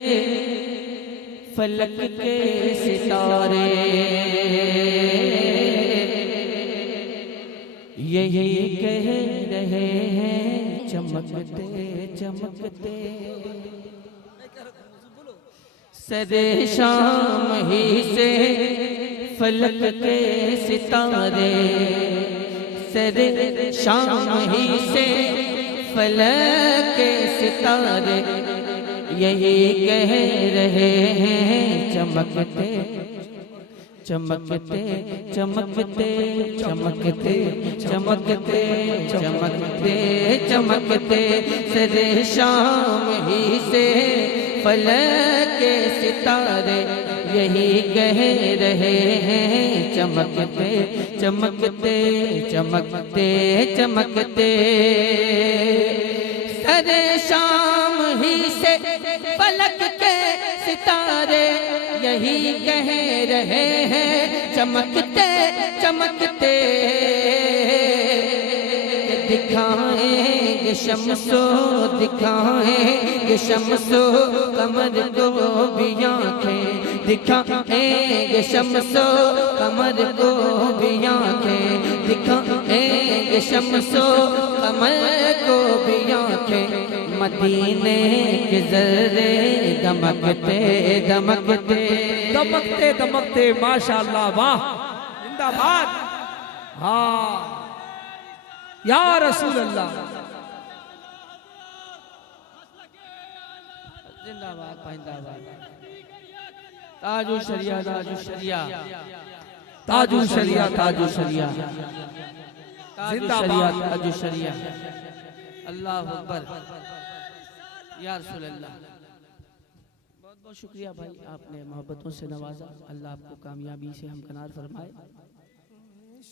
फलक के सितारे यही कह रहे हैं चमकते चमकते। सरे शाम ही से फलक के सितारे, सरे शाम ही से फलक के सितारे यही कह रहे हैं चमकते चमकते चमकते चमकते चमकते चमकते चमकते। सरे शाम ही से फलक के सितारे यही कह रहे हैं चमकते चमकते चमकते चमकते। सरे शाम ही से फलक के सितारे यही कह रहे हैं चमकते चमकते। दिखाएंगे शम्सो दिखाएंगे शम्सो कमर को भी आँखें, दिखाएंगे शम्सो कमर को भी आँखें, दिखाएंगे शम्सो कमर को भी आँखें। मदीने के ज़र्रे दमकते दमकते दमकते दमकते। माशाअल्लाह, वाह, जिंदाबाद। हाँ या रसूल अल्लाह, जिंदाबाद जिंदाबाद। ताजु शरिया ताजु शरिया ताजु शरिया ताजु शरिया, जिंदाबाद ताजु शरिया। अल्लाह अकबर या रसूल अल्लाह। बहुत बहुत शुक्रिया भाई, आपने मोहब्बतों से नवाजा। अल्लाह आपको कामयाबी से हमकनार फरमाए।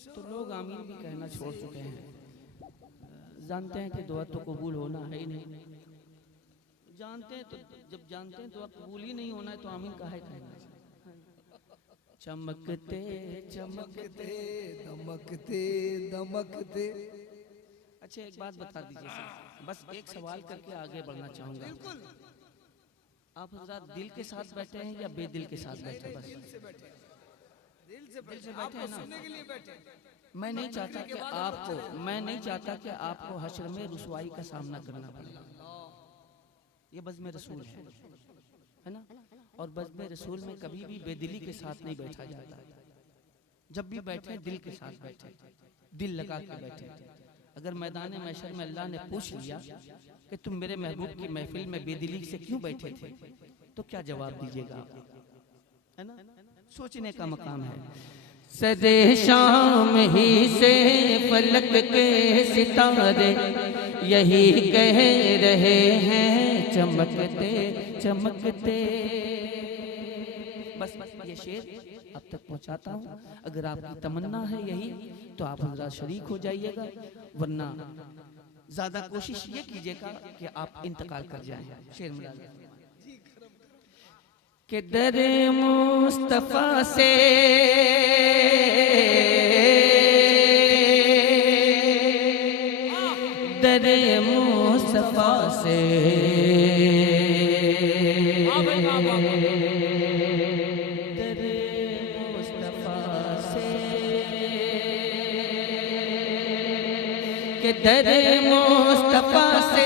तो लोग आमीन भी कहना छोड़ चुके हैं, जानते हैं कि दुआ तो कबूल होना है ही नहीं। जानते हैं तो जब जानते हैं दुआ कबूल ही नहीं होना है तो आमीन काहे कहना। चमकते चमकते दमकते दमकते। अच्छा एक बात बता दीजिए सर, बस एक सवाल करके आगे बढ़ना चाहूंगा। आप हज़रात दिल के साथ बैठे हैं या बेदिल के साथ बैठे? बस दिल से बैठे हैं ना। मैं नहीं चाहता कि आपको हश्र में रुसवाई का सामना करना पड़े। ये बज़्म रसूल है ना, और बज़्म रसूल में कभी भी बेदिली के साथ नहीं बैठा जाता। जब भी बैठे दिल के साथ बैठे, दिल लगा के बैठे। अगर मैदान महशर में अल्लाह ने पूछ लिया कि तुम मेरे महबूब की महफिल में बेदिली से क्यों बैठे थे, तो क्या जवाब दीजिएगा? है ना, सोचने का मकाम है। सरे शाम ही से फलक के सितारे यही कह रहे हैं चमकते चमकते। बस ये शेर अब तक पहुंचाता हूँ। अगर आपकी तमन्ना है यही तो आप हज़रात शरीक हो जाइएगा, वरना ज्यादा कोशिश ये कीजिएगा कि आप इंतकाल कर जाएं। शेर मिला के दरे मुस्तफा से दरे मुस्तफा से दरे मुस्तफा से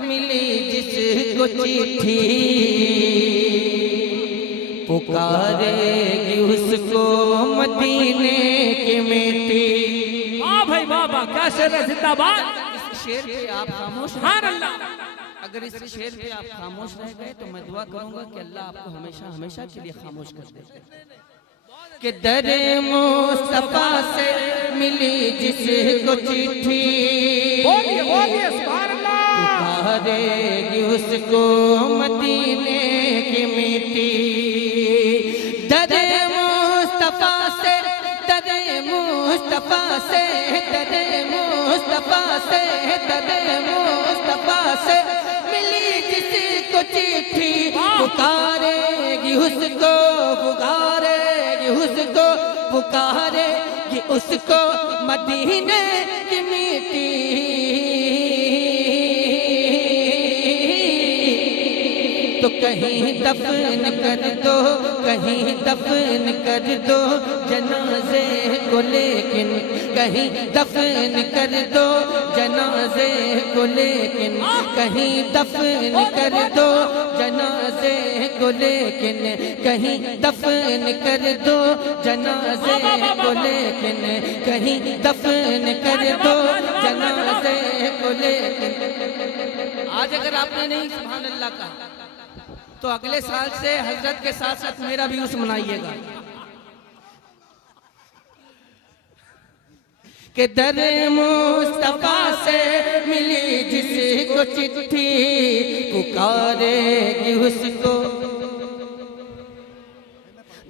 मिली जिसको चिट्ठी, पुकारेगी उसको मदीने की मिट्टी। वाह भाई वाह वाह, क्या शेर है, जिंदाबाद। इस शेर पे आप खामोश, अगर इस शेर पे आप खामोश रह गए तो मैं दुआ करूंगा कि अल्लाह आपको हमेशा हमेशा के लिए खामोश कर दे। कि दरे मुस्तफा से मिली जिसको चिट्ठी, बोलिए बोलिए सुभान अल्लाह, पुकारेगी उसको मदीने की मिट्टी। दरे मुस्तफा से दरे मुस्तफा से दरे मुस्तफा से दरे मुस्तफा से मिली जिसको चिट्ठी, पुकारेगी उसको पुकारेगी उसको पुकारेगी उसको मदीने की मिट्टी। तो कहीं दफन कर दो, कहीं दफन कर दो जनाजे को, लेकिन कहीं दफन कर दो जनाजे को, लेकिन कहीं दफन कर दो जनाजे को, लेकिन कहीं दफन कर दो जनाजे को, लेकिन कहीं दफन कर दो जनाजे को, लेकिन। आज अगर आपने नहीं सुभान अल्लाह कहा तो अगले साल से हजरत के साथ साथ मेरा भी उस मनाइएगा कि दर मुस्तफा से मिली जिसको चिट्ठी, पुकारेगी उसको।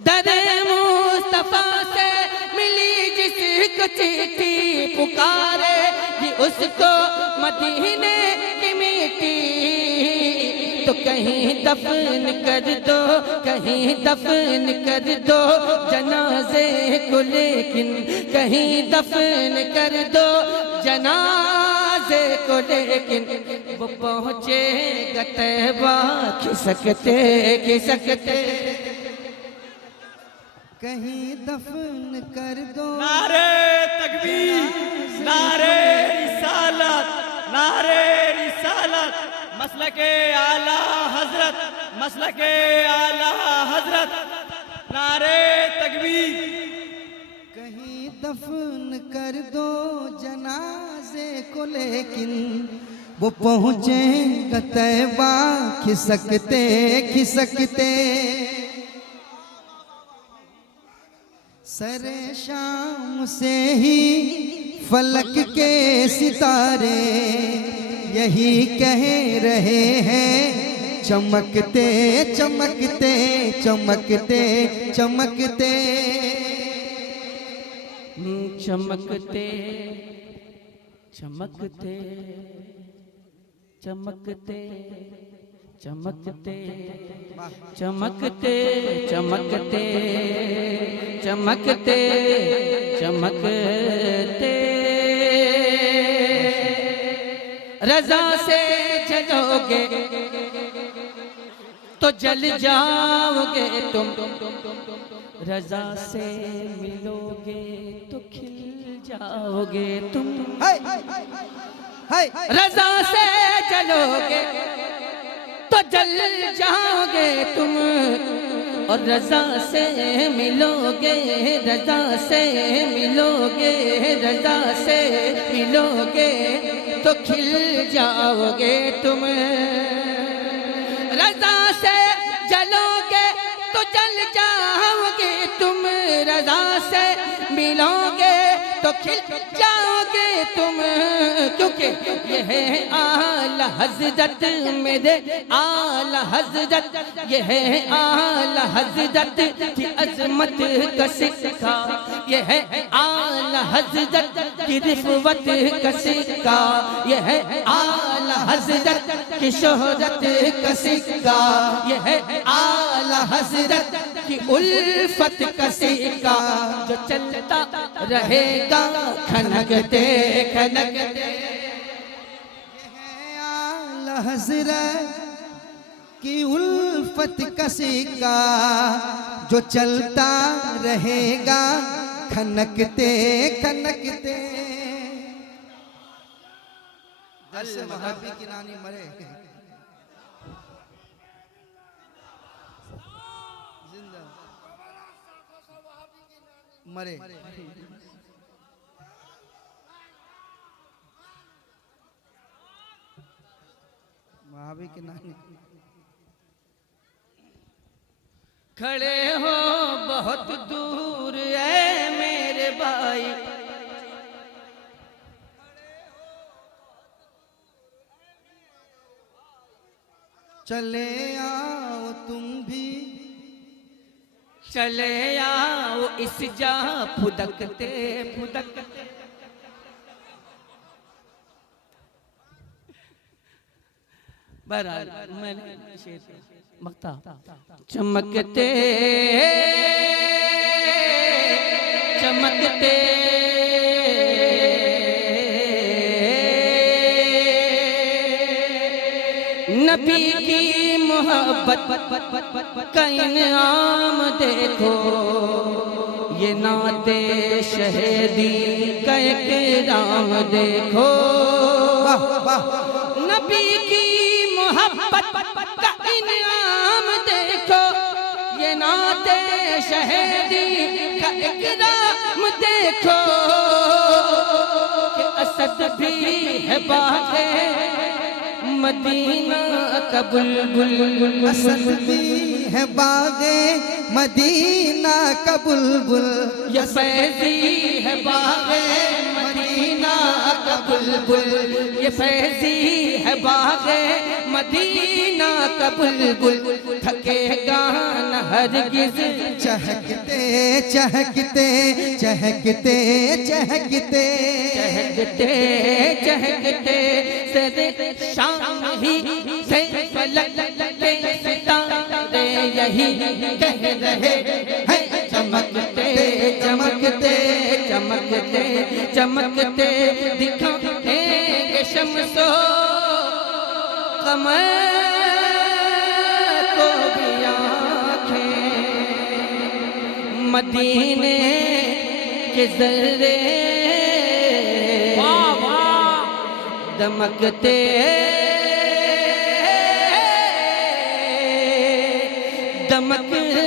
दर मुस्तफा से मिली जिसको चिट्ठी, पुकारेगी उसको मदीने की मिट्टी। तो कहीं दफन कर दो, कहीं दफन कर दो जनाजे को, लेकिन कहीं दफन कर दो जनाजे को, लेकिन वो पहुँचेगा तैबा खिसकते खिसकते। कहीं दफन कर दो। नारे तकबीर, नारे रिसालत, नारे रिसालत, मसलके आला हजरत, मसलके आला हजरत, नारे तकबीर। कहीं दफन कर दो जनाजे को, लेकिन वो पहुँचेगा तैबा खिसकते खिसकते। सरे शाम से ही फलक के सितारे यही कह रहे हैं, चमकते चमकते चमकते चमकते चमकते चमकते चमकते चमकते चमकते चमकते चमकते चमकते। रजा से जलोगे तो जल जाओगे तुम, रजा से मिलोगे तो खिल जाओगे तुम। रजा से जलोगे तो जल जाओगे तुम, और रजा से मिलोगे, रजा से मिलोगे, रजा से मिलोगे तो खिल जाओगे तुम। रजा से जलोगे तो जल जाओगे तुम, रजा से मिलोगे तो खिल जाओगे तुम। क्योंकि ये है आला हज़रत मेरे आला हज़रत, ये है आला हज़रत की अज़मत का सिक्का, ये है आला हज़रत की रिफ़वत का सिक्का, ये है आला हज़रत की शोहरत का सिक्का, ये है आला हज़रत की उल्फत का सिक्का, जो चलता रहेगा खनकते खनकते। आला हज़रत की उल्फत का सिक्का, जो चलता रहेगा खनकते खनकते। जैसे महाबी की नानी मरे, जिंदा मरे। महाबी की नानी खड़े हो बहुत दूर है मेरे भाई, चले आओ तुम भी, चले आओ इस जा फुदकते फुदकते। बहरहाल मैंने शेर मक्ता चमकते चमकते नबी की मोहब्बत का इनाम देखो, ये नाते शहीदी का इकराम देखो। नबी की मोहब्बत का इनाम देखो, ये नाते शहीदी का इकराम देखो। कि असद भी है बाग़े मदीना का बुलबुल, असद भी है बाग़े मदीना का बुलबुल, ये फैज़ी है बाग़े मदीना का बुलबुल, ये फैज़ी है बाग़े मदीना का बुलबुल। थकेगा न हरगिज़ चहकते चहकते चहकते चहकते चहकते चहकते सरे शाम ही से फलक के सितारे यही कह रहे हैं, चमकते चमकते चमकते चमकते दिखाएंगे शम्सो कमर को भी आँखें, मदीने के ज़र्रे दमकते दमकते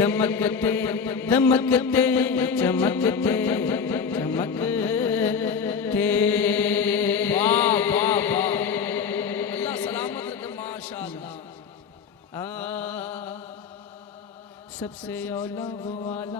दमकते दमकते चमकते चमकते। वाह वाह वाह, अल्लाह सलामत रखे, माशाअल्लाह। सबसे औला वो वाला